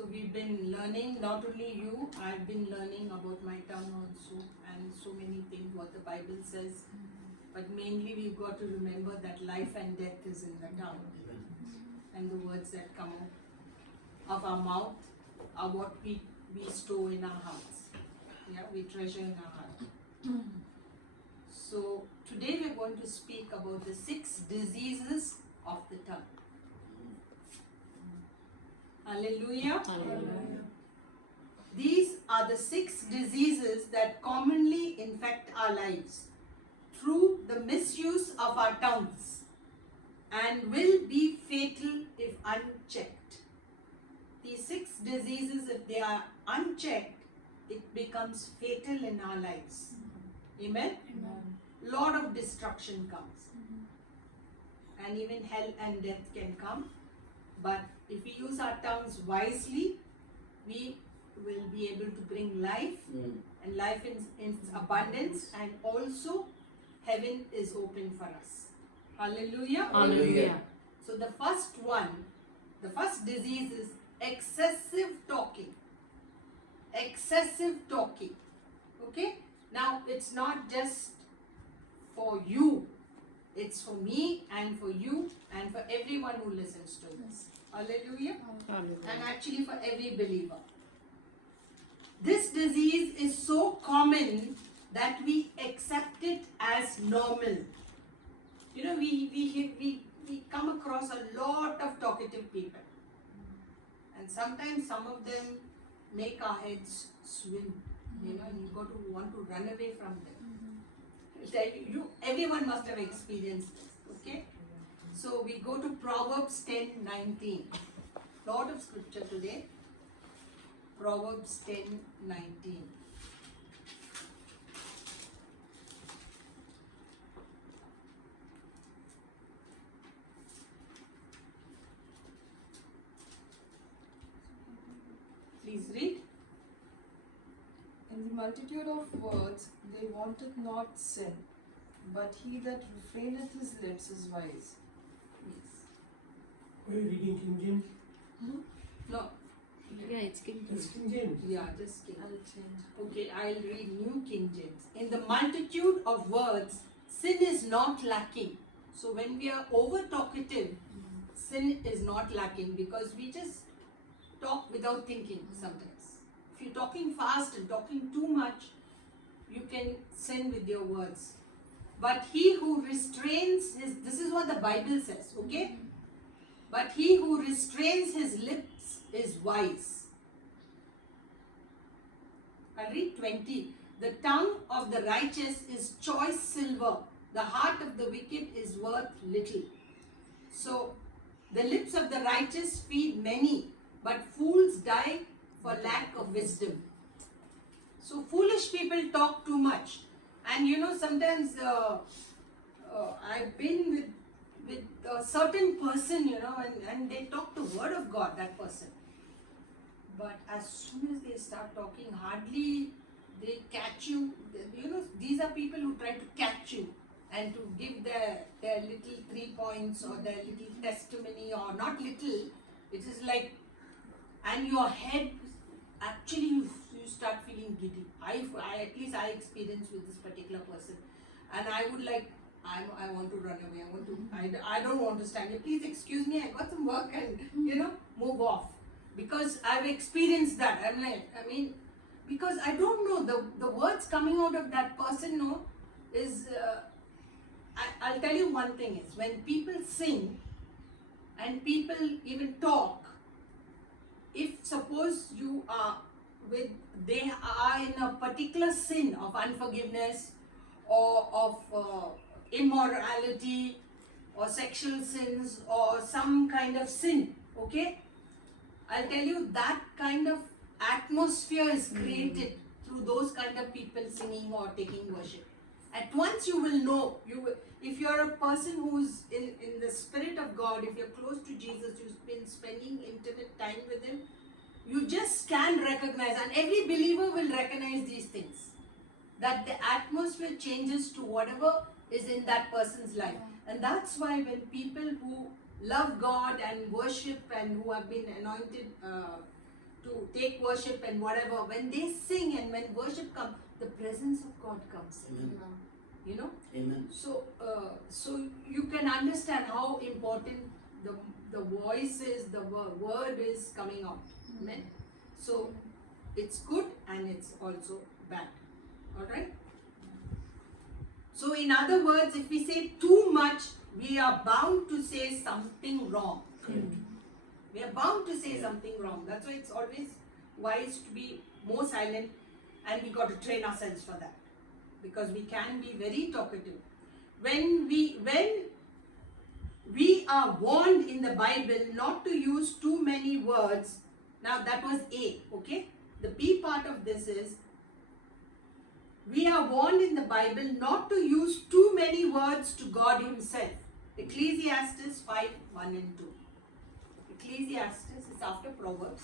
So we've been learning, not only you, I've been learning about my tongue also, and so many things what the Bible says. But mainly we've got to remember that life and death is in the tongue. And the words that come out of our mouth are what we store in our hearts. Yeah, we treasure in our heart. So today we're going to speak about the 6 diseases of the tongue. Hallelujah. Hallelujah. These are the 6 diseases that commonly infect our lives through the misuse of our tongues and will be fatal if unchecked. These 6 diseases, if they are unchecked, it becomes fatal in our lives. Amen? Amen. Lot of destruction comes. And even hell and death can come. But if we use our tongues wisely, we will be able to bring life and life in abundance, and also heaven is open for us. Hallelujah. Hallelujah. So the first disease is excessive talking. Excessive talking. Okay? Now it's not just for you. It's for me and for you and for everyone who listens to this. Hallelujah. And actually for every believer. This disease is so common that we accept it as normal. You know, we come across a lot of talkative people. And sometimes some of them make our heads swim. You know, and you got to want to run away from them. Everyone must have experienced this, okay? So we go to Proverbs 10:19. Lot of scripture today. Proverbs 10:19. Please read. In the multitude of words they wanted not sin, but he that refraineth his lips is wise. Yes. Are you reading King James? No. Yeah, it's King It's James. King James. Yeah, just King. I'll change. Okay, I'll read New King James. In the multitude of words, sin is not lacking. So when we are over talkative, sin is not lacking, because we just talk without thinking sometimes. If you're talking fast and talking too much, you can sin with your words. But he who restrains this is what the Bible says, okay? But he who restrains his lips is wise. I'll read 20. The tongue of the righteous is choice silver. The heart of the wicked is worth little. So, the lips of the righteous feed many, but fools die for lack of wisdom. So, foolish people talk too much. And you know, sometimes I've been with a certain person, you know, and they talk the word of God, that person. But as soon as they start talking, hardly they catch you. You know, these are people who try to catch you and to give their little 3 points or their little testimony, or not little, it is like, and your head, actually you start feeling giddy. At least I experienced with this particular person. And I would like, I want to run away. I don't want to stand here. Please excuse me, I got some work, and you know, move off. Because I've experienced that. I'm like, I mean, because I don't know, the words coming out of that person, no, is, I'll tell you one thing is, when people sing and people even talk, if suppose you are they are in a particular sin of unforgiveness or of immorality or sexual sins or some kind of sin, okay? I'll tell you, that kind of atmosphere is created through those kind of people singing or taking worship. At once you will know, if you're a person who's in the Spirit of God, if you're close to Jesus, you've been spending intimate time with Him, you just can recognize, and every believer will recognize these things, that the atmosphere changes to whatever is in that person's life. And that's why when people who love God and worship and who have been anointed to take worship and whatever, when they sing and when worship comes, the presence of God comes. Amen. You know? Amen. So you can understand how important the voice is, the word is coming out. Amen. So it's good and it's also bad. Alright? So in other words, if we say too much, we are bound to say something wrong. Correct. We are bound to say something wrong. That's why it's always wise to be more silent, and we got to train ourselves for that, because we can be very talkative. When we are warned in the Bible not to use too many words. Now that was A, okay? The B part of this is, we are warned in the Bible not to use too many words to God Himself. Ecclesiastes 5:1 and 2. Ecclesiastes is after Proverbs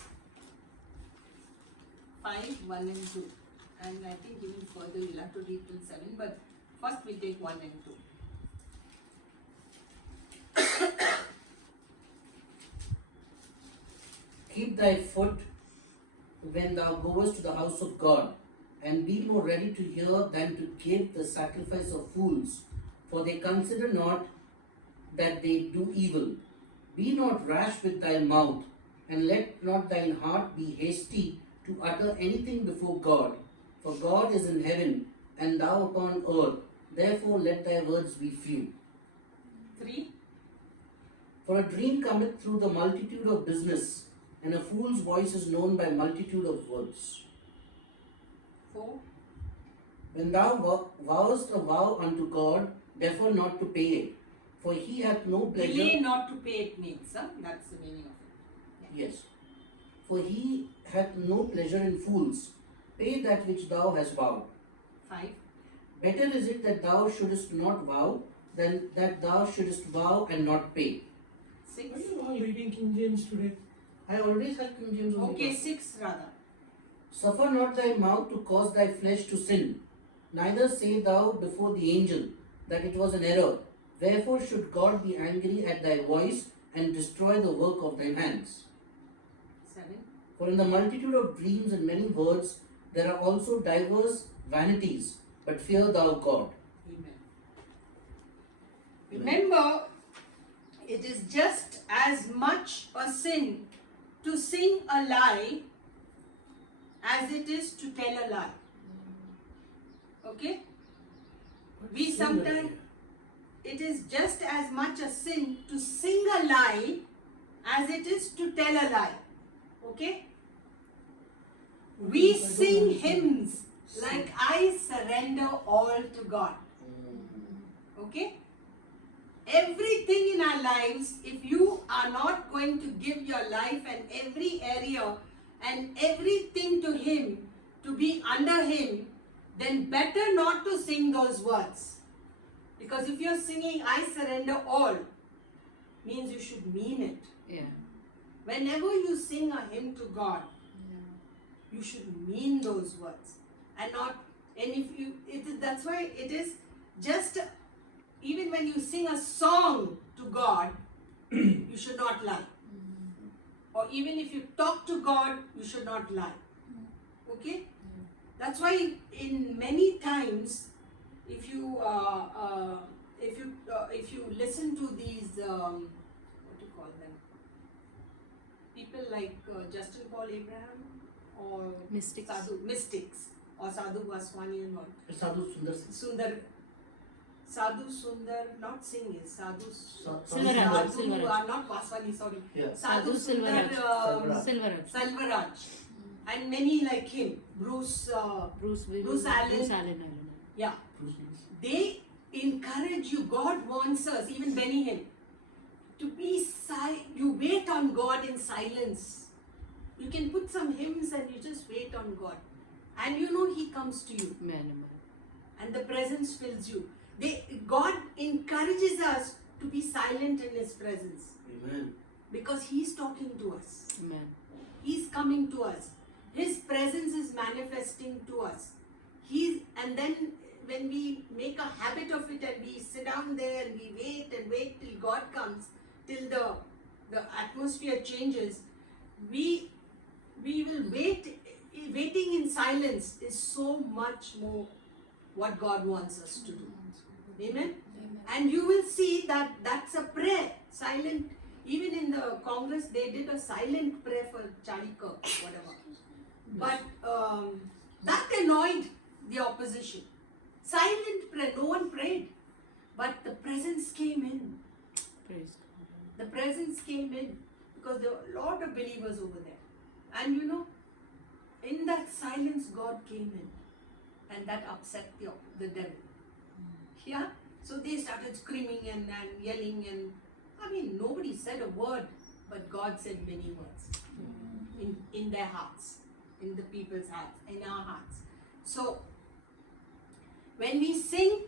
5:1 and 2. And I think even further you'll have to read till 7, but first we take 1 and 2. Keep thy foot when thou goest to the house of God, and be more ready to hear than to give the sacrifice of fools, for they consider not that they do evil. Be not rash with thy mouth, and let not thine heart be hasty to utter anything before God. For God is in heaven, and thou upon earth. Therefore let thy words be few. 3. For a dream cometh through the multitude of business, and a fool's voice is known by multitude of words. 4. When thou vowest a vow unto God, defer not to pay it, for he hath no pleasure. Delay not to pay it means, huh? That's the meaning of it. Yes. For he hath no pleasure in fools. Pay that which thou hast vowed. 5. Better is it that thou shouldest not vow than that thou shouldest vow and not pay. 6. Why are you all reading King James today? I always have King James only. Okay, 6 rather. Suffer not thy mouth to cause thy flesh to sin, neither say thou before the angel that it was an error. Wherefore should God be angry at thy voice and destroy the work of thine hands? 7. For in the multitude of dreams and many words there are also divers vanities, but fear thou God. Amen. Remember, it is just as much a sin to sing a lie as it is to tell a lie. Okay? We sometimes, it is just as much a sin to sing a lie as it is to tell a lie. Okay? We sing hymns like I surrender all to God. Okay? Everything in our lives, if you are not going to give your life and every area and everything to Him, to be under Him, then better not to sing those words. Because if you're singing I surrender all, means you should mean it. Yeah. Whenever you sing a hymn to God, you should mean those words. And not, and if you, that's why it is just, even when you sing a song to God, you should not lie. Or even if you talk to God, you should not lie. Okay? That's why in many times, if you listen to these what do you call them? People like Justin Paul Abraham or Mystics. mystics or Sadhu Vaswani and all. Sadhu Sundar Singh. Sadhu Sundar, not Singh is Sadhu Silvaraj. Sadhu, not Vaswani, sorry. Yeah. Sadhu Sadhu Sundar Silvaraj. Silvaraj. Salvaraj. And many like him, Bruce Allen. Yeah, they encourage you. God wants us, even Benny Hinn, to be silent. You wait on God in silence. You can put some hymns and you just wait on God. And you know He comes to you. And the presence fills you. God encourages us to be silent in His presence. Amen. Because He's talking to us. Amen. He's coming to us. His presence is manifesting to us. And then when we make a habit of it and we sit down there and we wait till God comes, till the atmosphere changes, we we will wait. Waiting in silence is so much more what God wants us to do. Amen. And you will see that that's a prayer. Silent. Even in the Congress, they did a silent prayer for Charlie Kirk, whatever. But that annoyed the opposition. Silent prayer. No one prayed. But the presence came in. Praise The presence came in because there were a lot of believers over there. And you know, in that silence, God came in. And that upset the devil. Yeah? So they started screaming and yelling, and I mean, nobody said a word, but God said many words in their hearts, in the people's hearts, in our hearts. So, when we sing,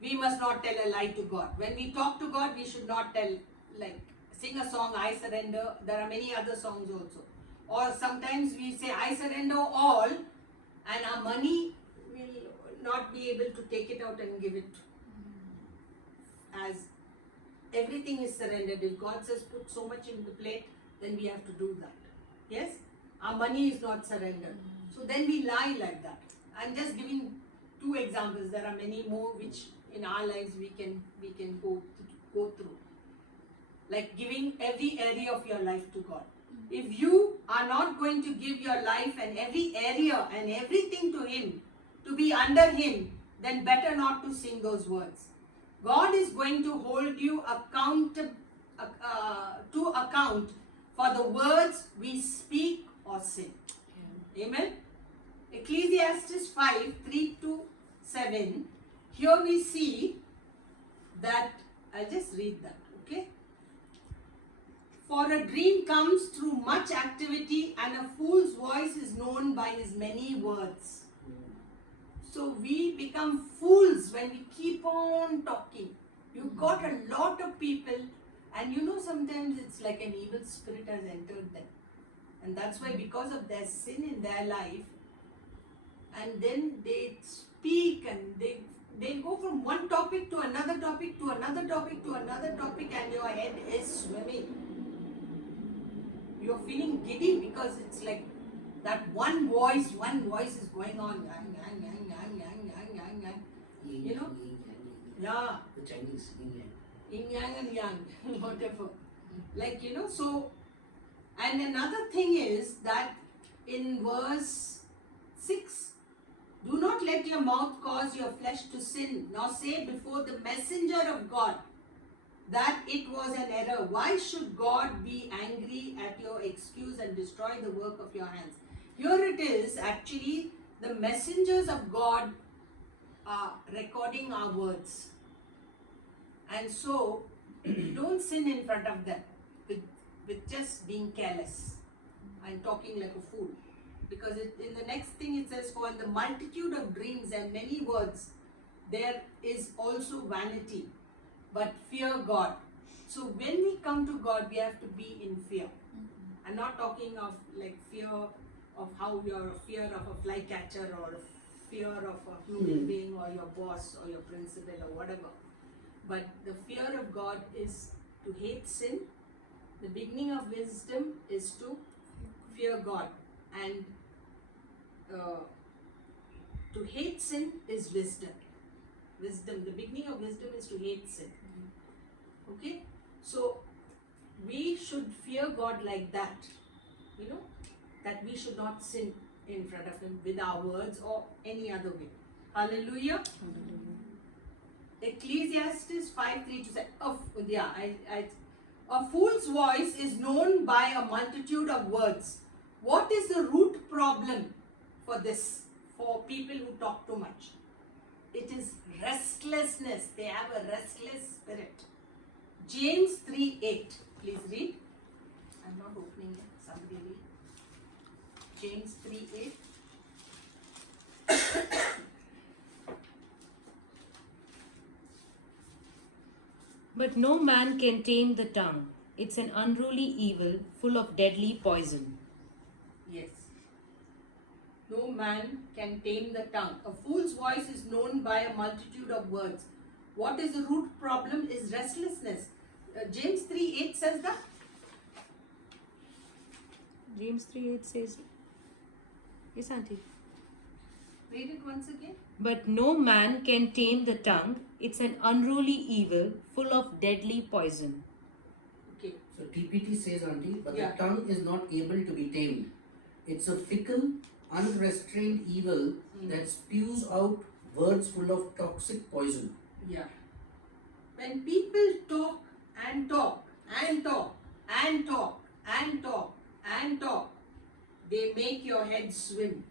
we must not tell a lie to God. When we talk to God, we should not tell, like, sing a song, I surrender. There are many other songs also. Or sometimes we say, I surrender all, and our money will not be able to take it out and give it. As everything is surrendered. If God says put so much in the plate, then we have to do that. Yes? Our money is not surrendered. So then we lie like that. I'm just giving 2 examples. There are many more which in our lives we can go through. Like giving every area of your life to God. If you are not going to give your life and every area and everything to Him, to be under Him, then better not to sing those words. God is going to hold you to account for the words we speak or sing. Amen. Ecclesiastes 5:3-7. Here we see that, I'll just read that, okay? For a dream comes through much activity, and a fool's voice is known by his many words. So we become fools when we keep on talking. You've got a lot of people, and you know, sometimes it's like an evil spirit has entered them. And that's why, because of their sin in their life, and then they speak and they go from one topic to another topic to another topic to another topic, and your head is swimming. You're feeling giddy because it's like that one voice is going on. You know? Yeah. The Chinese, Yin yang and yang, whatever. Like, you know, so, and another thing is that in verse 6, do not let your mouth cause your flesh to sin, nor say before the messenger of God that it was an error. Why should God be angry at your excuse and destroy the work of your hands? Here it is, actually, the messengers of God are recording our words. And so, don't sin in front of them with just being careless and talking like a fool. Because in the next thing it says, for in the multitude of dreams and many words, there is also vanity. But fear God. So when we come to God, we have to be in fear. I'm not talking of like fear of how you're a fear of a flycatcher or fear of a human being or your boss or your principal or whatever. But the fear of God is to hate sin. The beginning of wisdom is to fear God. And to hate sin is wisdom. Wisdom, the beginning of wisdom is to hate sin. Okay? So, we should fear God like that. You know? That we should not sin in front of Him with our words or any other way. Hallelujah. Ecclesiastes 5:3-7. A fool's voice is known by a multitude of words. What is the root problem for this? For people who talk too much? It is restlessness. They have a restless spirit. James 3:8. Please read. I'm not opening it. Somebody read. James 3:8. But no man can tame the tongue. It's an unruly evil full of deadly poison. Yes. No man can tame the tongue. A fool's voice is known by a multitude of words. What is the root problem is restlessness. James 3:8 says that. James 3:8 says, Yes, Auntie. Read it once again. But no man can tame the tongue. It's an unruly evil full of deadly poison. Okay. So TPT says, Auntie, but Yeah. the tongue is not able to be tamed. It's a fickle, unrestrained evil that spews out words full of toxic poison. Yeah. When people talk and talk and talk and talk and talk and talk, they make your head swim.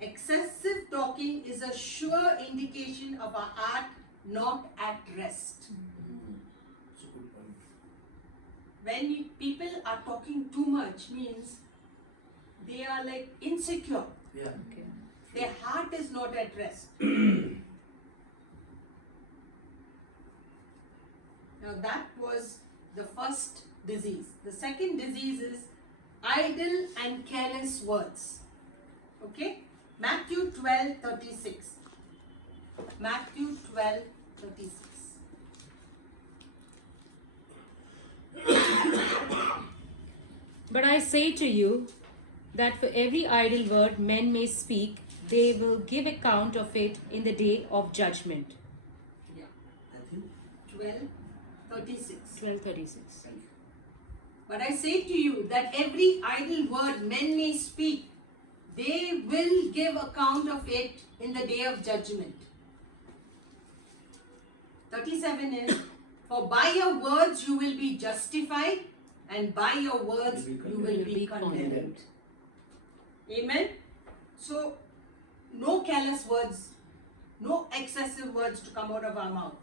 Excessive talking is a sure indication of a heart not at rest. That's a good point. When people are talking too much means they are like insecure. Yeah. Okay. Their heart is not at rest. Now that was the first disease. The second disease is idle and careless words. Okay? Matthew 12:36. Matthew 12:36. But I say to you that for every idle word men may speak, they will give account of it in the day of judgment. Yeah. Matthew, 12:36. 12:36. thank you. But I say to you that every idle word men may speak, they will give account of it in the day of judgment. 37 is, for by your words you will be justified, and by your words you will be condemned. Amen. So, no careless words, no excessive words to come out of our mouth,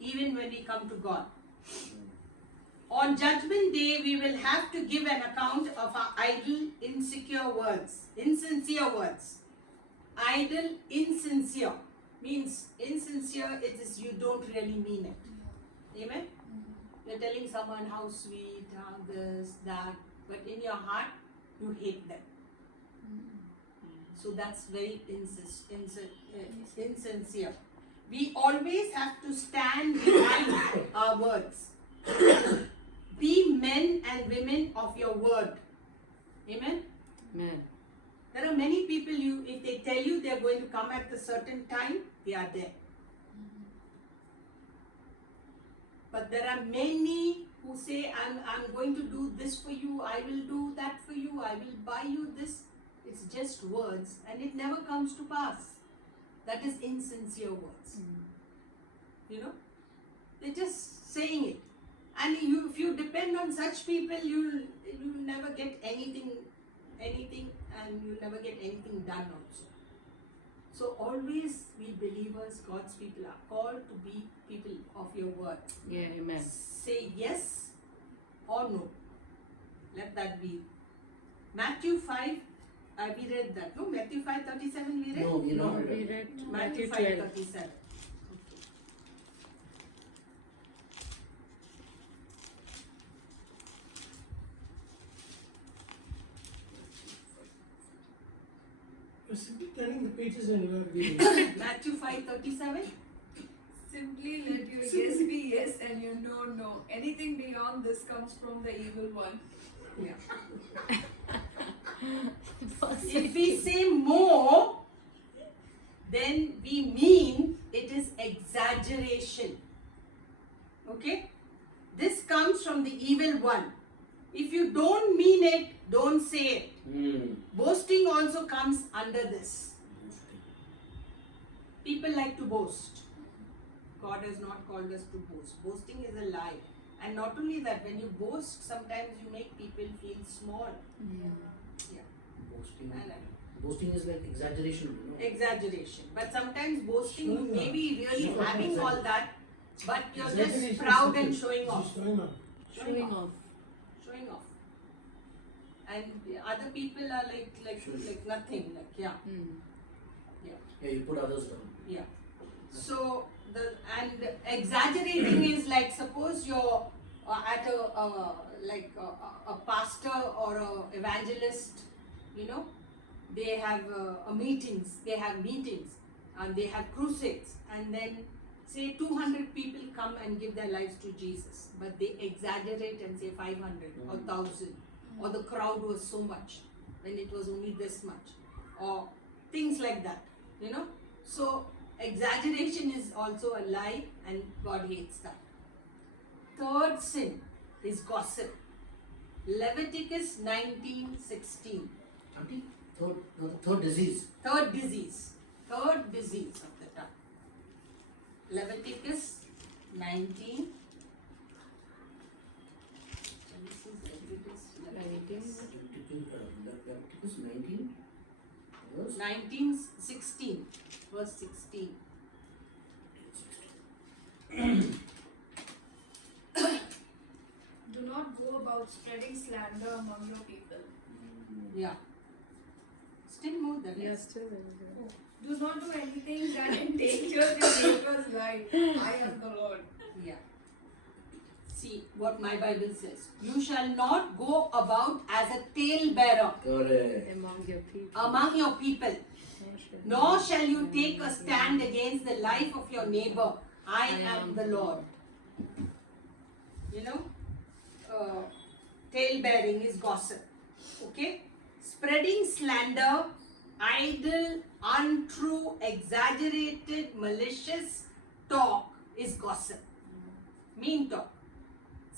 even when we come to God. On judgment day, we will have to give an account of our idle, insecure words, insincere words. Idle, insincere means insincere, it is you don't really mean it. Amen? You're telling someone how sweet, how this, that, but in your heart, you hate them. So that's very insincere. We always have to stand behind our words. Be men and women of your word. Amen? Amen. There are many people, if they tell you they are going to come at a certain time, they are there. But there are many who say, I'm going to do this for you, I will do that for you, I will buy you this. It's just words and it never comes to pass. That is insincere words. You know? They're just saying it. And if you depend on such people, you'll never get anything, and you'll never get anything done also. So always we believers, God's people are called to be people of your word. Yeah, amen. Say yes or no. Let that be. Matthew 5, we read that. No, Matthew 5:37 we read? No, we not read We it. read Matthew Matthew 12. 5:37. Okay. You're simply turning the pages and you are reading. Matthew 5:37. Simply let your yes be yes and your no no. Anything beyond this comes from the evil one. Yeah. If we say more, then we mean it is exaggeration. Okay? This comes from the evil one. If you don't mean it, don't say it. Boasting also comes under this. People like to boast. God has not called us to boast. Boasting is a lie. And not only that, when you boast, sometimes you make people feel small. Yeah. Boasting. I like Boasting is like exaggeration, you know. Exaggeration. But sometimes boasting, you Showing may off. be really Showing off having exactly. all that, but you're just Exaggeration proud is and something. showing off. Just showing off. Showing off. Showing off. And the other people are like nothing. Like yeah. Yeah, you put others down. Yeah. So exaggerating is like, suppose you're at a pastor or a evangelist, you know, they have meetings and they have crusades, and then say 200 people come and give their lives to Jesus, but they exaggerate and say 500 or 1000, or the crowd was so much when it was only this much. or things like that, you know. So exaggeration is also a lie, and God hates that. Third sin is gossip. Leviticus 19:16. Auntie, third disease. Third disease. Third disease of the tongue. Leviticus 19. Leviticus 19, verse 19:16. Verse 16. Do not go about spreading slander among your people. Yeah. Still more than Yeah, yes. still there is a- Do not do anything that endangers your neighbor's life. I am the Lord. Yeah. See what my Bible says. You shall not go about as a talebearer correct. among your people. among your people, nor shall you take a stand against the life of your neighbor. I am the Lord. You know, tale bearing is gossip. Okay? Spreading slander, idle, untrue, exaggerated, malicious talk is gossip. Mean talk.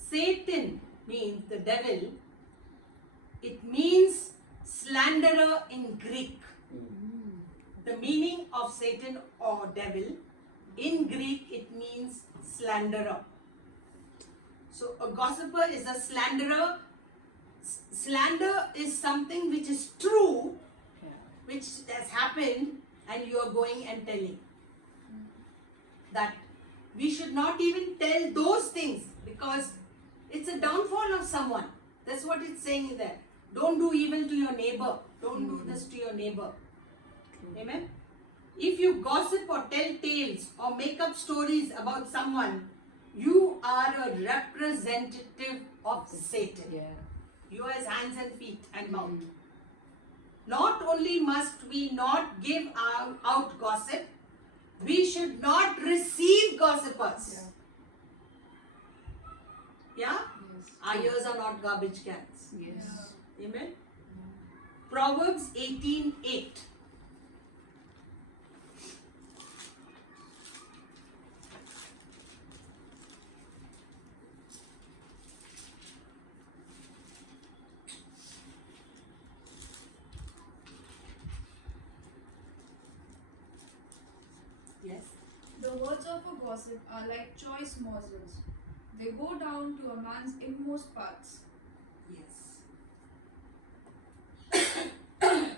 Satan means the devil. It means slanderer in Greek. The meaning of Satan or devil in Greek, it means slanderer. So a gossiper is a slanderer. Slander is something which is true, which has happened, and you are going and telling. That we should not even tell those things, because it's a downfall of someone. That's what it's saying there. Don't do evil to your neighbor. Don't do this to your neighbor. Amen. If you gossip or tell tales or make up stories about someone, you are a representative of Satan. Yeah. You are his hands and feet and mouth. Not only must we not give out gossip, we should not receive gossipers. Yeah? Our ears are not garbage cans. Yes. Amen. Proverbs 18:8. Yes. The words of a gossip are like choice morsels. They go down to a man's inmost parts. Yes.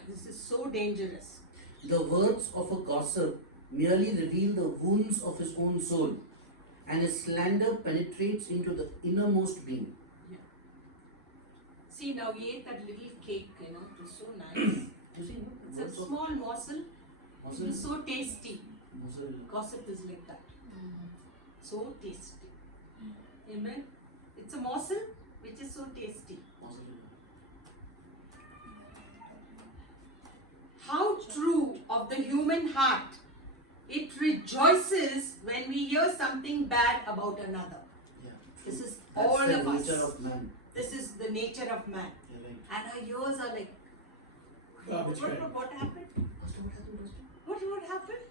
This is so dangerous. The words of a gossip merely reveal the wounds of his own soul, and his slander penetrates into the innermost being. See, now we ate that little cake, you know, it was so nice. You see, no? It's Words a of small morsel. It morsel- was so tasty. morsel- Gossip is like that. So tasty. Amen. It's a morsel which is so tasty. morsel- How true of the human heart. It rejoices when we hear something bad about another. Yeah. This is That's all the of us. nature of man. This is the nature of man. Yeah, right. And our ears are like, Garbage can. what happened? Pastor, what happened, Pastor? What happened?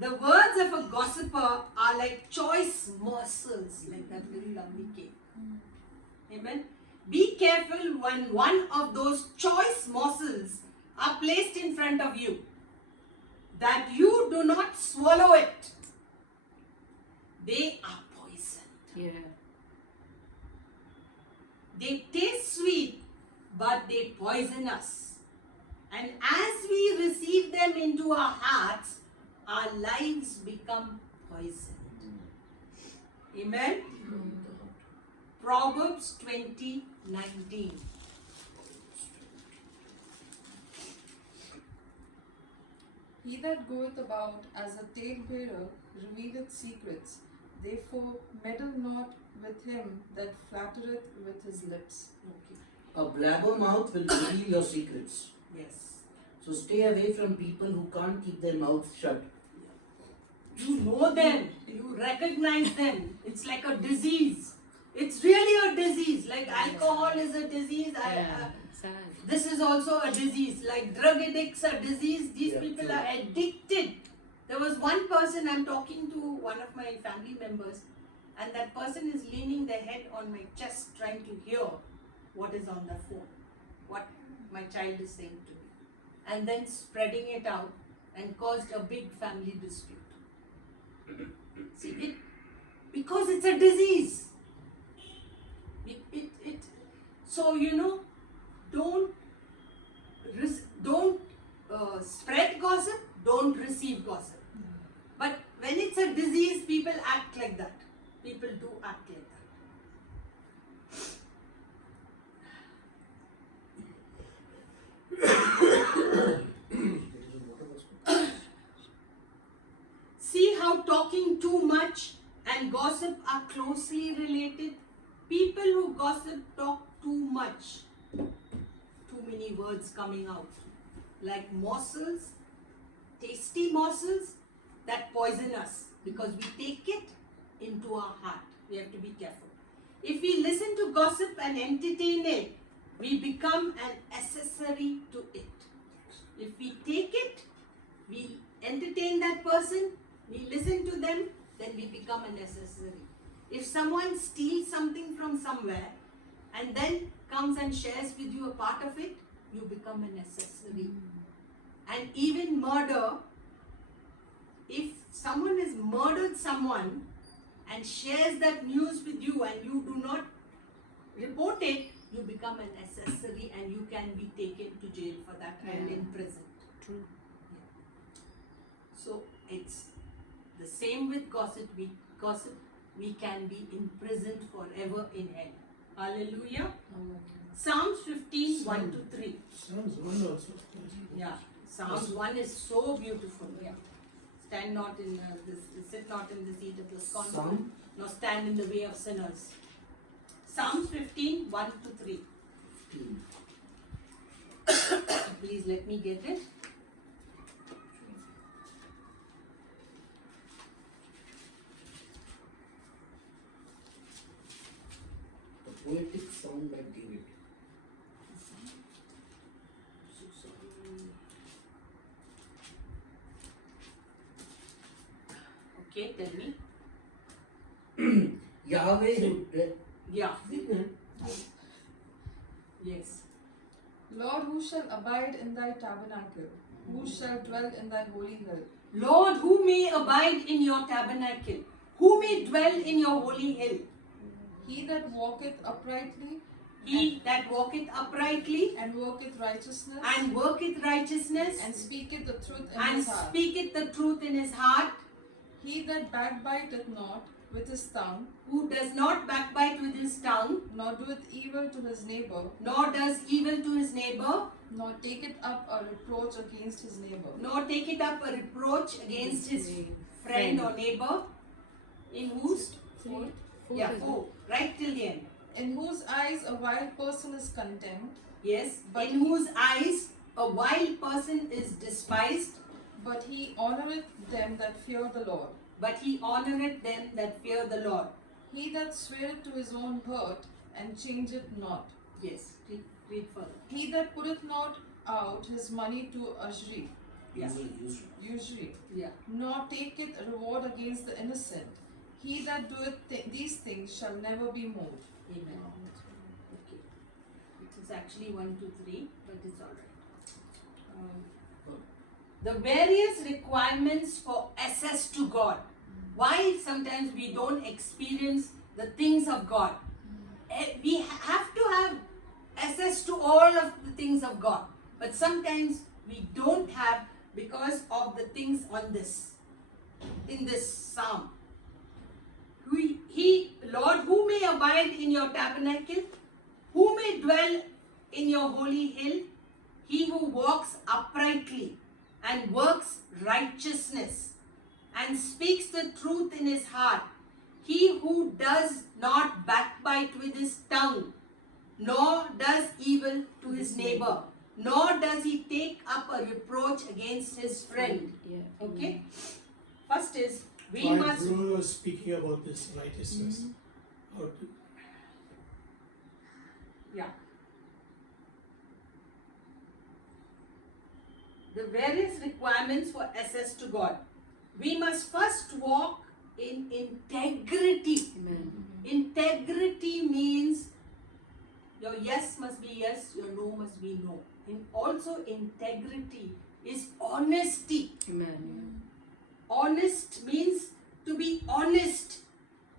The words of a gossiper are like choice morsels, like that very lovely cake. Amen. Be careful when one of those choice morsels are placed in front of you, that you do not swallow it. They are poisoned. Yeah. They taste sweet, but they poison us. And as we receive them into our hearts, our lives become poisoned. Amen. Proverbs 20:19. He that goeth about as a talebearer revealeth secrets. Therefore meddle not with him that flattereth with his lips. Okay. A blabbermouth will reveal your secrets. Yes. So stay away from people who can't keep their mouths shut. You know them. You recognize them. It's like a disease. It's really a disease. Like alcohol is a disease. Sad. This is also a disease. Like drug addicts are disease. These Yeah, people true. are addicted. There was one person, I'm talking to one of my family members, and that person is leaning their head on my chest trying to hear what is on the phone, what my child is saying to me, and then spreading it out and caused a big family dispute. See, because it's a disease. So don't spread gossip, don't receive gossip. But when it's a disease, people act like that. People do act like that. See how talking too much and gossip are closely related. People who gossip talk too much. Too many words coming out. Like morsels, tasty morsels that poison us because we take it into our heart. We have to be careful. If we listen to gossip and entertain it, we become an accessory to it. If we take it, we entertain that person, we listen to them, then we become an accessory. If someone steals something from somewhere and then comes and shares with you a part of it, you become an accessory. And even murder, if someone has murdered someone and shares that news with you and you do not report it, you become an accessory and you can be taken to jail for that and imprisoned. True. So it's the same with gossip. We can be imprisoned forever in hell. Hallelujah. Psalms 15, 1 to 3. Psalms 1 also. Yeah. Psalms 1 is so beautiful. Yeah. Stand not in sit not in the seat of the scornful, Psalm? nor stand in the way of sinners. Psalms 15, 1 to 3. Please let me get it. The poetic song by David. Okay, tell me. Yahweh who Yeah. Yes. Lord, who shall abide in thy tabernacle? Who shall dwell in thy holy hill? Lord, who may abide in your tabernacle? Who may dwell in your holy hill? He that walketh uprightly He that walketh uprightly and worketh righteousness and worketh righteousness and speaketh the truth in and his heart. speaketh the truth in his heart, He that backbiteth not with his tongue, who does not backbite with his tongue, nor doeth evil to his neighbor, nor does evil to his neighbor, nor taketh up a reproach against his neighbor. nor taketh up a reproach against his friend or neighbor, in whose? Yeah, 4. Right till the end. In whose eyes a wild person is contemned, Yes, But in whose eyes a wild person is despised, but he honoureth them that fear the Lord. but he honoureth them that fear the Lord. He that sweareth to his own hurt and changeth not. Yes, read further. He that putteth not out his money to usury, Yeah, usury, yeah. nor taketh reward against the innocent. He that doeth these things shall never be moved. Amen. Okay. It is actually 1, 2, 3, but it's alright. The various requirements for access to God. Why sometimes we don't experience the things of God? We have to have access to all of the things of God, but sometimes we don't have because of the things on this, in this psalm. Lord, who may abide in your tabernacle? Who may dwell in your holy hill? He who walks uprightly and works righteousness and speaks the truth in his heart. He who does not backbite with his tongue, nor does evil to his neighbor, nor does he take up a reproach against his friend. Yeah. Okay? First is, we While must... Bruno was speaking about this righteousness, how to Yeah. The various requirements for access to God. We must first walk in integrity. Amen. Integrity means your yes must be yes, your no must be no. And also integrity is honesty. Amen. Honest means to be honest,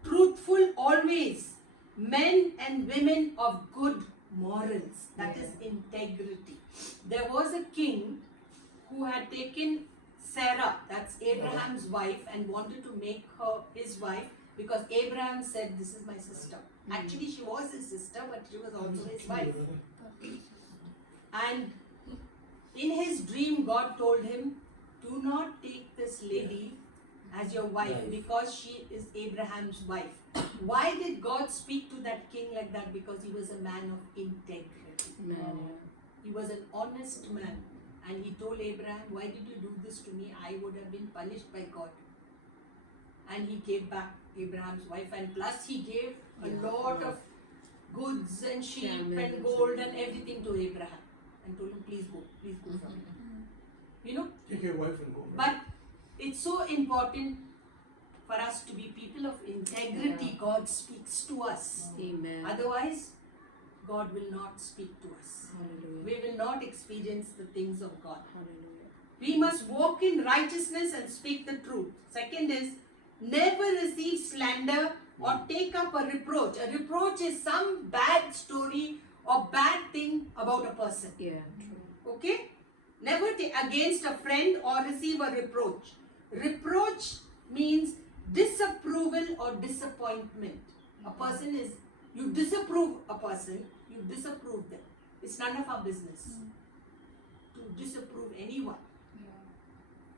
truthful always, men and women of good morals. That is integrity. There was a king who had taken Sarah, that's Abraham's wife, and wanted to make her his wife because Abraham said, "This is my sister." Actually, she was his sister, but she was also his wife. And in his dream, God told him, "Do not take this lady as your wife because she is Abraham's wife." Why did God speak to that king like that? Because he was a man of integrity. Amen. He was an honest man. And he told Abraham, "Why did you do this to me? I would have been punished by God." And he gave back Abraham's wife, and plus he gave a lot of goods and sheep and gold and everything to Abraham, and told him, please go from here. You know, Take your wife and go. but it's so important for us to be people of integrity. God speaks to us. Amen. Otherwise, God will not speak to us. Hallelujah. We will not experience the things of God. Hallelujah. We must walk in righteousness and speak the truth. Second is, never receive slander or take up a reproach. A reproach is some bad story or bad thing about a person. Yeah, true. Okay? Never take against a friend or receive a reproach. Reproach means disapproval or disappointment. A person is, you disapprove a person, you disapprove them. It's none of our business to disapprove anyone.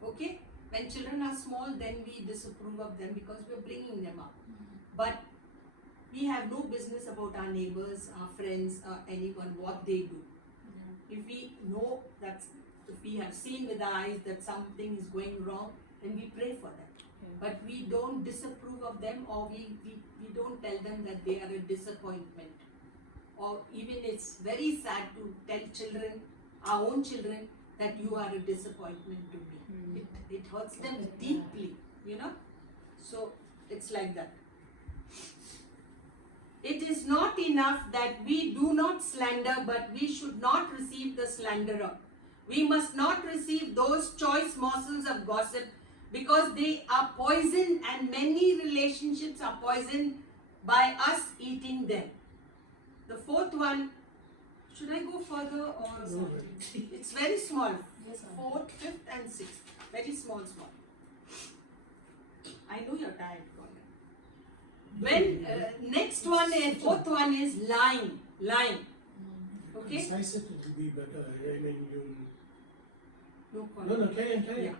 Okay? When children are small, then we disapprove of them because we're bringing them up. But we have no business about our neighbors, our friends, anyone, what they do. If we know that, if we have seen with our eyes that something is going wrong, then we pray for them. But we don't disapprove of them, or we don't tell them that they are a disappointment. Or even it's very sad to tell children, our own children, that you are a disappointment to me. It hurts them deeply, you know. So it's like that. It is not enough that we do not slander, but we should not receive the slanderer. We must not receive those choice morsels of gossip because they are poison, and many relationships are poisoned by us eating them. The fourth one, should I go further or something? It's very small. Fourth, fifth and sixth. Very small. I know you're tired. When next one is, fourth one is lying. Okay? Concise it will be better. I mean, you. No, carry on. Yeah.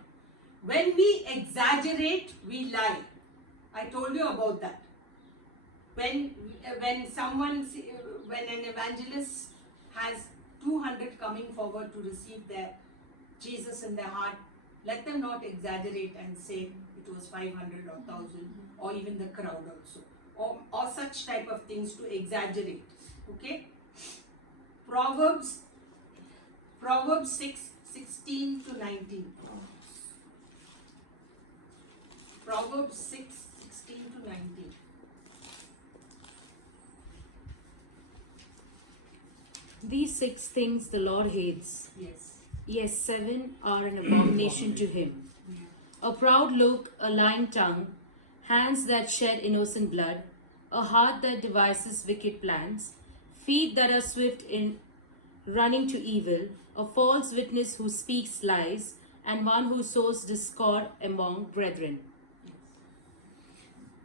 When we exaggerate, we lie. I told you about that. When an evangelist has 200 coming forward to receive their Jesus in their heart, let them not exaggerate and say it was 500 or 1,000 or even the crowd also, or such type of things to exaggerate. Okay? Proverbs 6:16 to 19. Proverbs 6:16 to 19. These 6 things the Lord hates. Yes, 7 are an abomination to him. A proud look, a lying tongue, hands that shed innocent blood, a heart that devises wicked plans, feet that are swift in running to evil, a false witness who speaks lies, and one who sows discord among brethren.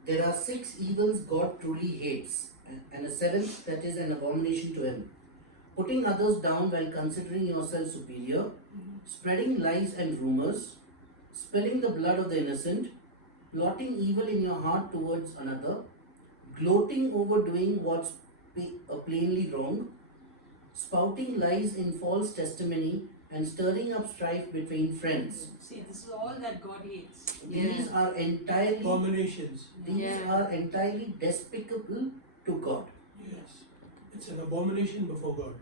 There are 6 evils God truly hates, and a 7th that is an abomination to him. Putting others down while considering yourself superior, spreading lies and rumors, spilling the blood of the innocent, plotting evil in your heart towards another, gloating over doing what's plainly wrong, spouting lies in false testimony, and stirring up strife between friends. See, this is all that God hates. These are entirely Abominations. despicable to God. Yes. It's an abomination before God.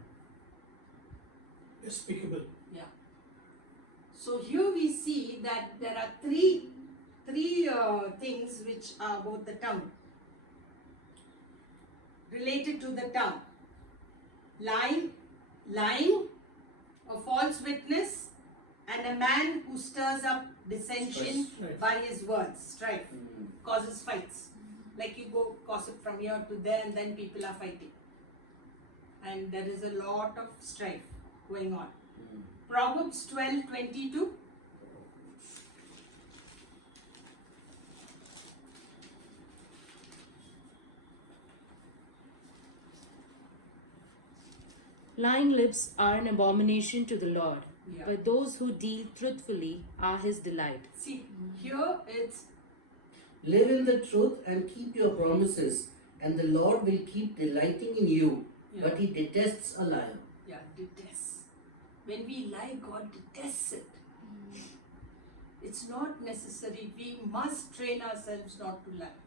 Despicable. Yeah. So here we see that there are three things which are about the tongue. Related to the tongue. Lying, a false witness, and a man who stirs up dissension Strife. by his words. Strife. Mm. Causes fights. Like you go gossip from here to there and then people are fighting. And there is a lot of strife going on. Mm. Proverbs 12:22. Lying lips are an abomination to the Lord, Yeah. but those who deal truthfully are his delight. See, here it's Live in the truth and keep your promises, and the Lord will keep delighting in you. But he detests a liar. detests. When we lie, God detests it. It's not necessary. We must train ourselves not to lie.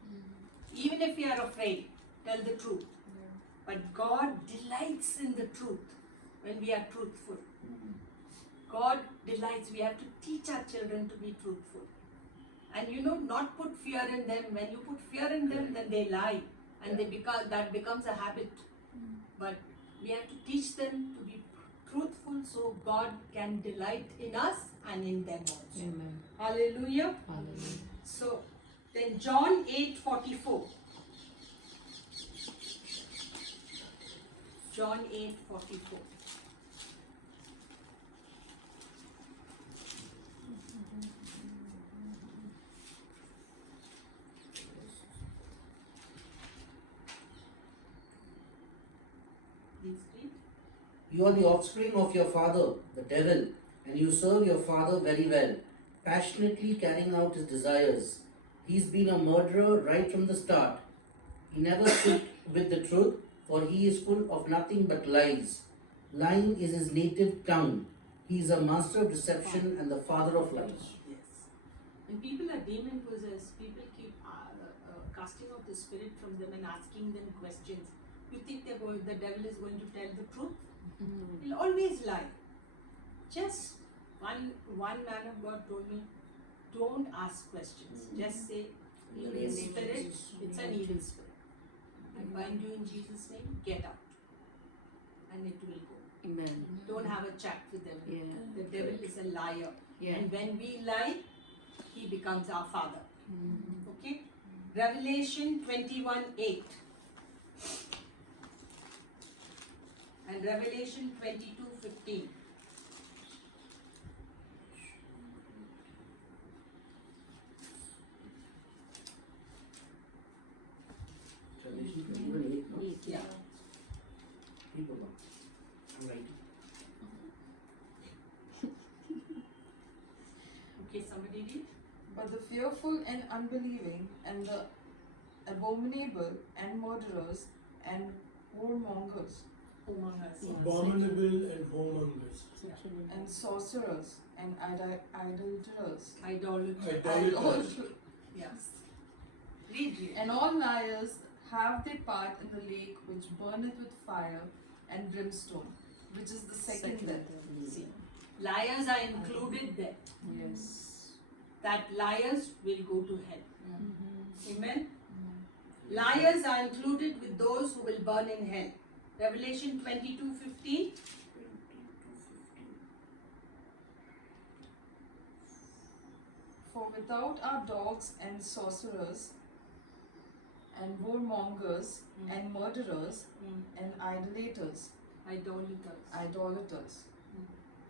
Even if we are afraid, tell the truth. But God delights in the truth when we are truthful. Mm. God delights. We have to teach our children to be truthful. And not put fear in them. When you put fear in them, then they lie. And that becomes a habit. But we have to teach them to be truthful so God can delight in us and in them also. Amen. Hallelujah. Hallelujah. So then John 8:44. John 8:44. Please read. You are the offspring of your father, the devil, and you serve your father very well, passionately carrying out his desires. He's been a murderer right from the start. He never stood with the truth, for he is full of nothing but lies. Lying is his native tongue. He is a master of deception and the father of lies. Yes. When people are demon possessed, people keep casting out the spirit from them and asking them questions. You think the devil is going to tell the truth? He'll always lie. Just one man of God told me, don't ask questions. Just say, evil spirit, it's an evil spirit. I bind you in Jesus' name, get out. And it will go. Amen. Don't have a chat with them. Yeah. The devil is a liar. Yeah. And when we lie, he becomes our father. Okay? Revelation 21:8. And Revelation 22:15. Revelation 21:8, no? Yeah. Read Baba. I'm writing. Okay, somebody read. But the fearful and unbelieving, and the abominable, and murderers, and whoremongers, Abominable and whoremongers. and sorcerers, and idolaters, Idolaters. Yes. Read. and all liars have their part in the lake which burneth with fire and brimstone, which is the second death. See, liars are included there. Yes. That liars will go to hell. Amen. Liars are included with those who will burn in hell. Revelation 22:15. For without are dogs and sorcerers, and whoremongers, and murderers, and idolaters, Idolaters.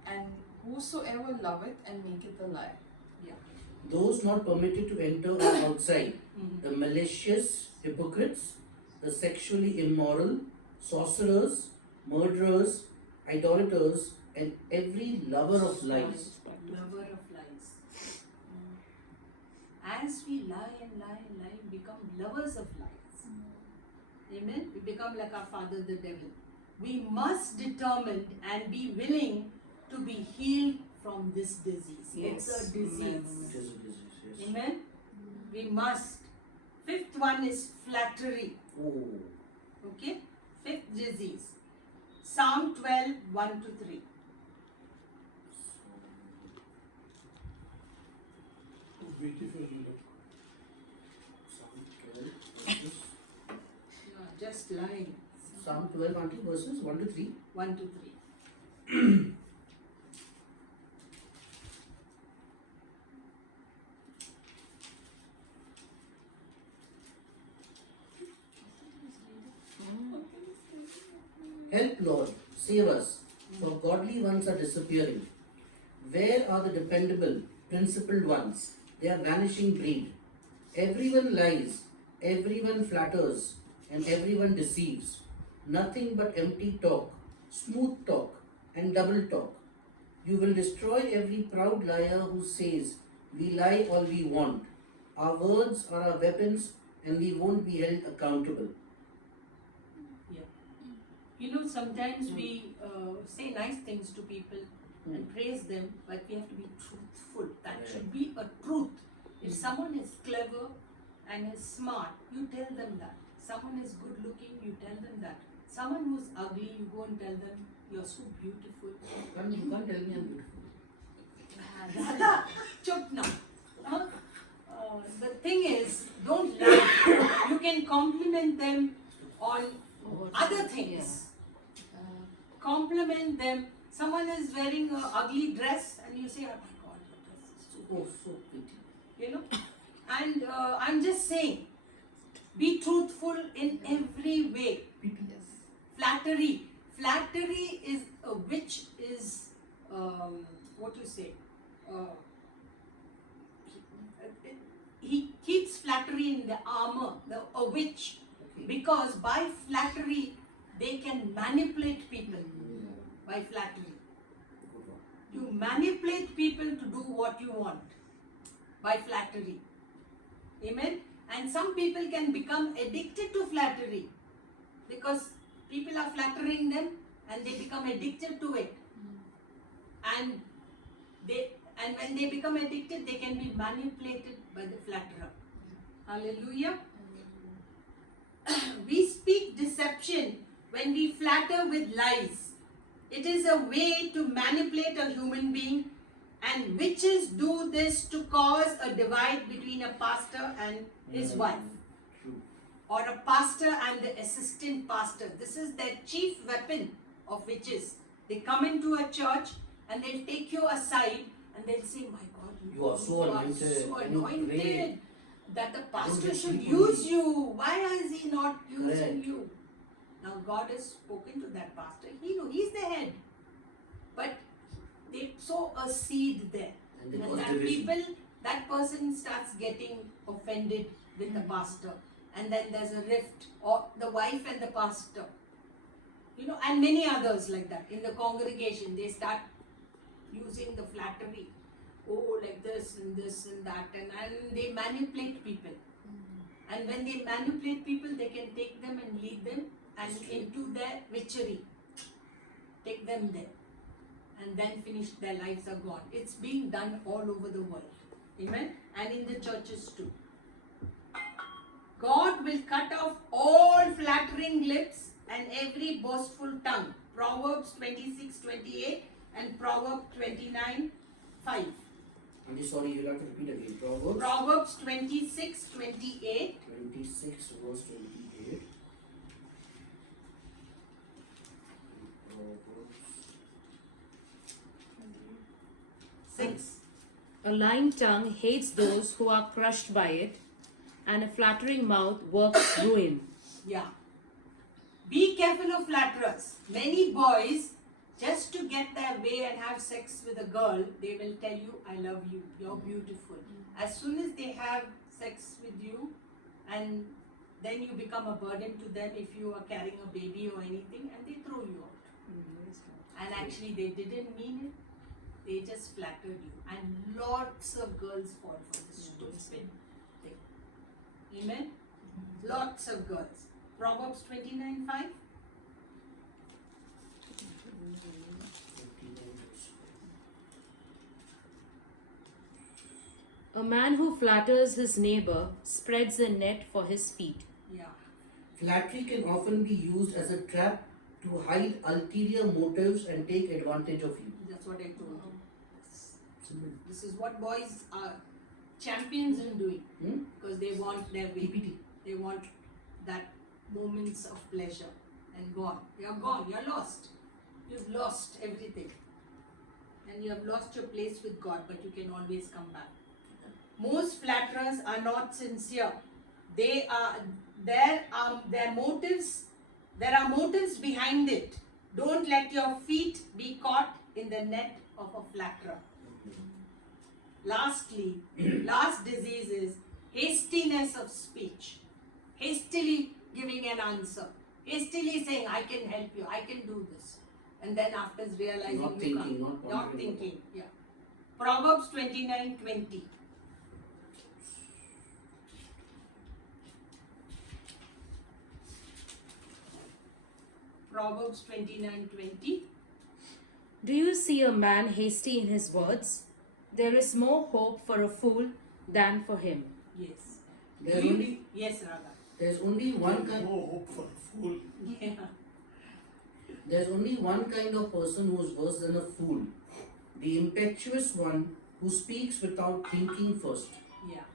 and whosoever loveth and maketh a lie. Those not permitted to enter are outside. The malicious hypocrites, the sexually immoral, sorcerers, murderers, idolaters, and every lover of lies. Lover of lies. As we lie and lie and lie, we become lovers of lies. Amen. We become like our father, the devil. We must determine and be willing to be healed from this disease. Yes. It's a disease. It is a disease, yes. Amen. We must. Fifth one is flattery. Oh, Okay. Fifth disease. Psalm 12, 1 to 3. Beautiful. Just lying. Psalm 12 until verses 1 to 3. 1 to 3. Help, Lord, save us, for godly ones are disappearing. Where are the dependable, principled ones? They are vanishing breed. Everyone lies, everyone flatters, and everyone deceives. Nothing but empty talk, smooth talk, and double talk. You will destroy every proud liar who says, "We lie all we want. Our words are our weapons, and we won't be held accountable." You know, sometimes we say nice things to people and praise them, but we have to be truthful. That should be a truth. If someone is clever and is smart, you tell them that. Someone is good looking, you tell them that. Someone who's ugly, you go and tell them, "You're so beautiful." You can't tell me I'm beautiful. Chup now. Huh? The thing is, don't lie. You can compliment them on other things. Compliment them. Someone is wearing an ugly dress and you say, "Oh my God, your dress is so Oh, so pretty. you know." And I'm just saying, be truthful in every way. Flattery is which is what you say. He keeps flattery in the armor, a witch, because by flattery they can manipulate people. By flattery, you manipulate people to do what you want by flattery. Amen. And some people can become addicted to flattery because people are flattering them and they become addicted to it. And when they become addicted, they can be manipulated by the flatterer. Hallelujah. We speak deception when we flatter with lies. It is a way to manipulate a human being, and witches do this to cause a divide between a pastor and his wife, or a pastor and the assistant pastor. This is their chief weapon of witches. They come into a church and they'll take you aside and they'll say, "My God, You are so anointed. so Can you anointed pray? that the pastor Don't should let people use you. Why is he not using Correct. you?" Now God has spoken to that pastor. He knows he's the head, but they sow a seed there, And they and cause that division. that person starts getting offended with the pastor, and then there's a rift, or the wife and the pastor, you know, and many others like that in the congregation. They start using the flattery, oh, like this and this and that, and they manipulate people. And when they manipulate people, they can take them and lead them and into their witchery, take them there, and then finish, their lives are gone. It's being done all over the world. Amen. And in the churches too. God will cut off all flattering lips and every boastful tongue. Proverbs 26:28 and Proverbs 29:5. I'm sorry, you'll have to repeat again. Proverbs 26:28. 26 verse 28. Proverbs. 6. A lying tongue hates those who are crushed by it, and a flattering mouth works ruin. Yeah. Be careful of flatterers. Many boys, just to get their way and have sex with a girl, they will tell you, "I love you, you're beautiful." As soon as they have sex with you, and then you become a burden to them if you are carrying a baby or anything, and they throw you out. And actually they didn't mean it. They just flattered you. And lots of girls fall for this stupid thing. Amen? Lots of girls. Proverbs 29:5. 59 verse. A man who flatters his neighbor spreads a net for his feet. Yeah. Flattery can often be used as a trap to hide ulterior motives and take advantage of you. That's what I told you. Simple. This is what boys are champions in doing, because they want their way. PPT. They want that moments of pleasure and gone. You're gone. You're lost. You've lost everything. And you have lost your place with God, but you can always come back. Most flatterers are not sincere. They are their motives. There are motives behind it. Don't let your feet be caught in the net of a flatterer. Lastly, last disease is hastiness of speech. Hastily giving an answer. Hastily saying, I can help you, I can do this. And then after realizing Not you thinking, can't. not Thinking, yeah. Proverbs 29:20. Proverbs 29:20. Do you see a man hasty in his words? There is more hope for a fool than for him. Yes. Yes, Radha. There's only one kind. No hope for a fool. Yeah. There's only one kind of person who is worse than a fool. The impetuous one who speaks without thinking first. Yeah.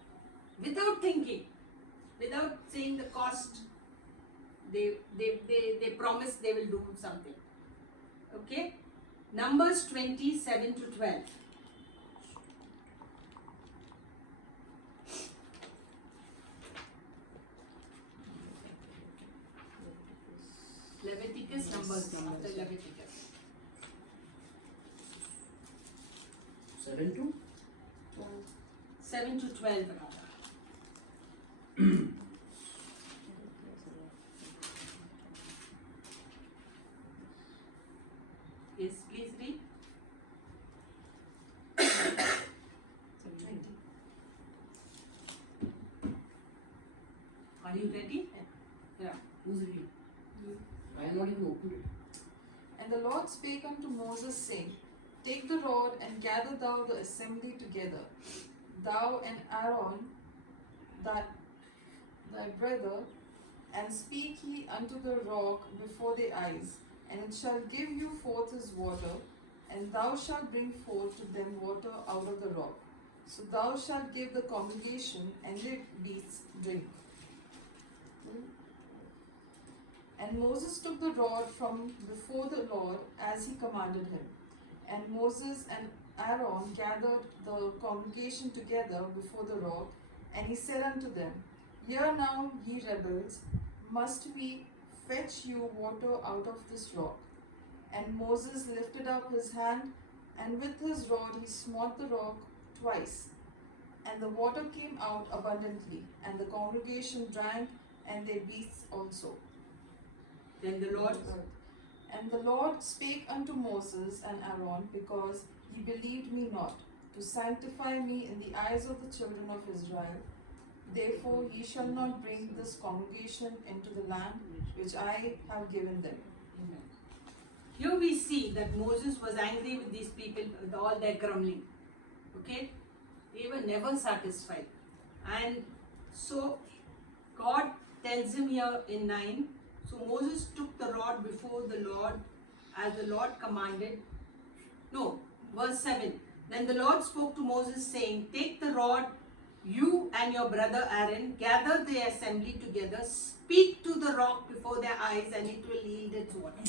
Without thinking, without saying the cost, they promise they will do something. Okay? Numbers 20:7-12. Leviticus, Numbers, after Leviticus. 7 to 7-12 rather. Yes, please read. Are you ready? Yeah. who's reading? I am not even opened it. And the Lord spake unto Moses, saying, Take the rod and gather thou the assembly together, thou and Aaron, thy brother, and speak ye unto the rock before their eyes, and it shall give you forth his water, and thou shalt bring forth to them water out of the rock. So thou shalt give the congregation and their beasts drink. And Moses took the rod from before the Lord as he commanded him. And Moses and Aaron gathered the congregation together before the rock, and he said unto them, Hear now, ye rebels, must we fetch you water out of this rock? And Moses lifted up his hand, and with his rod he smote the rock twice. And the water came out abundantly, and the congregation drank, and their beasts also. Then the Lord. And the Lord spake unto Moses and Aaron, because ye believed me not, to sanctify me in the eyes of the children of Israel. Therefore ye shall not bring this congregation into the land which I have given them. Amen. Here we see that Moses was angry with these people with all their grumbling. Okay? They were never satisfied. And so God tells him here in 9, so Moses took the rod before the Lord as the Lord commanded. No, verse 7. Then the Lord spoke to Moses saying, Take the rod, you and your brother Aaron, gather the assembly together, speak to the rock before their eyes, and it will yield its water.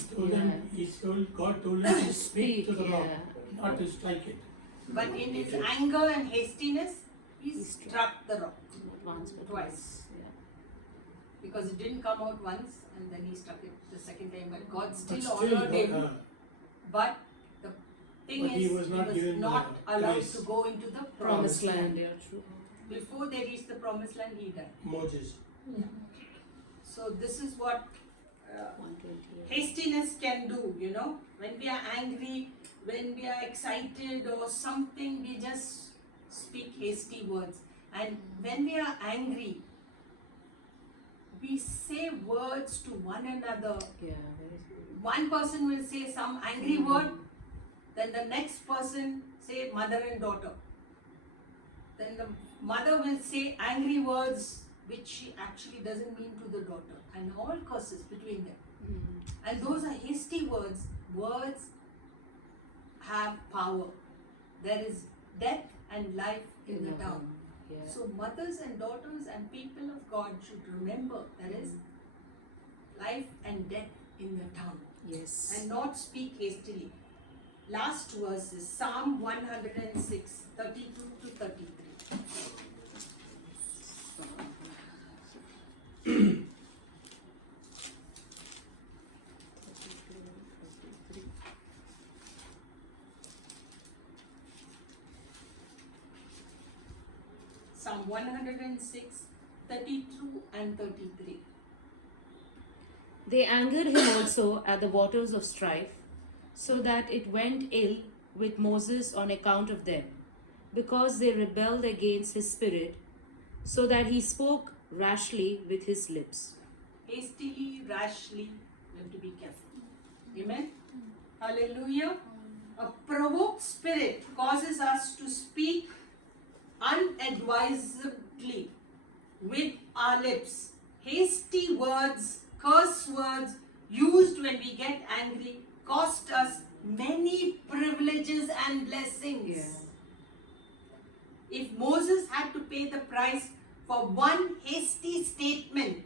God told him to speak to the rock, Yeah. not to strike it. But in his anger and hastiness, he struck the rock Not once, but twice. Yeah. Because it didn't come out once and then he struck it the second time. But God But still still, honored him. But the thing But is, he was not given not the allowed prize. to go into the Promised land, yeah, true. Before they reached the promised land, he died. Moses. So this is what 128. hastiness can do, you know. When we are angry, when we are excited or something, we just speak hasty words. And when we are angry, we say words to one another. Yeah, very good. One person will say some angry word, then the next person say mother and daughter. Then the mother will say angry words which she actually doesn't mean to the daughter, and all curses between them. Mm. And those are hasty words. Words have power. There is death and life in the tongue. Yeah. So mothers and daughters and people of God should remember there is life and death in the tongue, Yes. and not speak hastily. Last verse is Psalm 106, 32 to 33. Psalm 106, 32 and 33. They angered him also at the waters of strife, so that it went ill with Moses on account of them, because they rebelled against his spirit, so that he spoke rashly with his lips. Hastily, rashly, we have to be careful. Amen. Hallelujah. A provoked spirit causes us to speak unadvisedly with our lips. Hasty words, curse words used when we get angry cost us many privileges and blessings. If Moses had to pay the price for one hasty statement,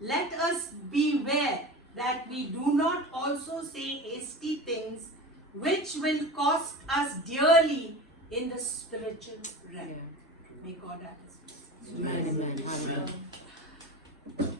let us beware that we do not also say hasty things which will cost us dearly in the spiritual realm. May God have His blessing. Amen. Amen. Hallelujah.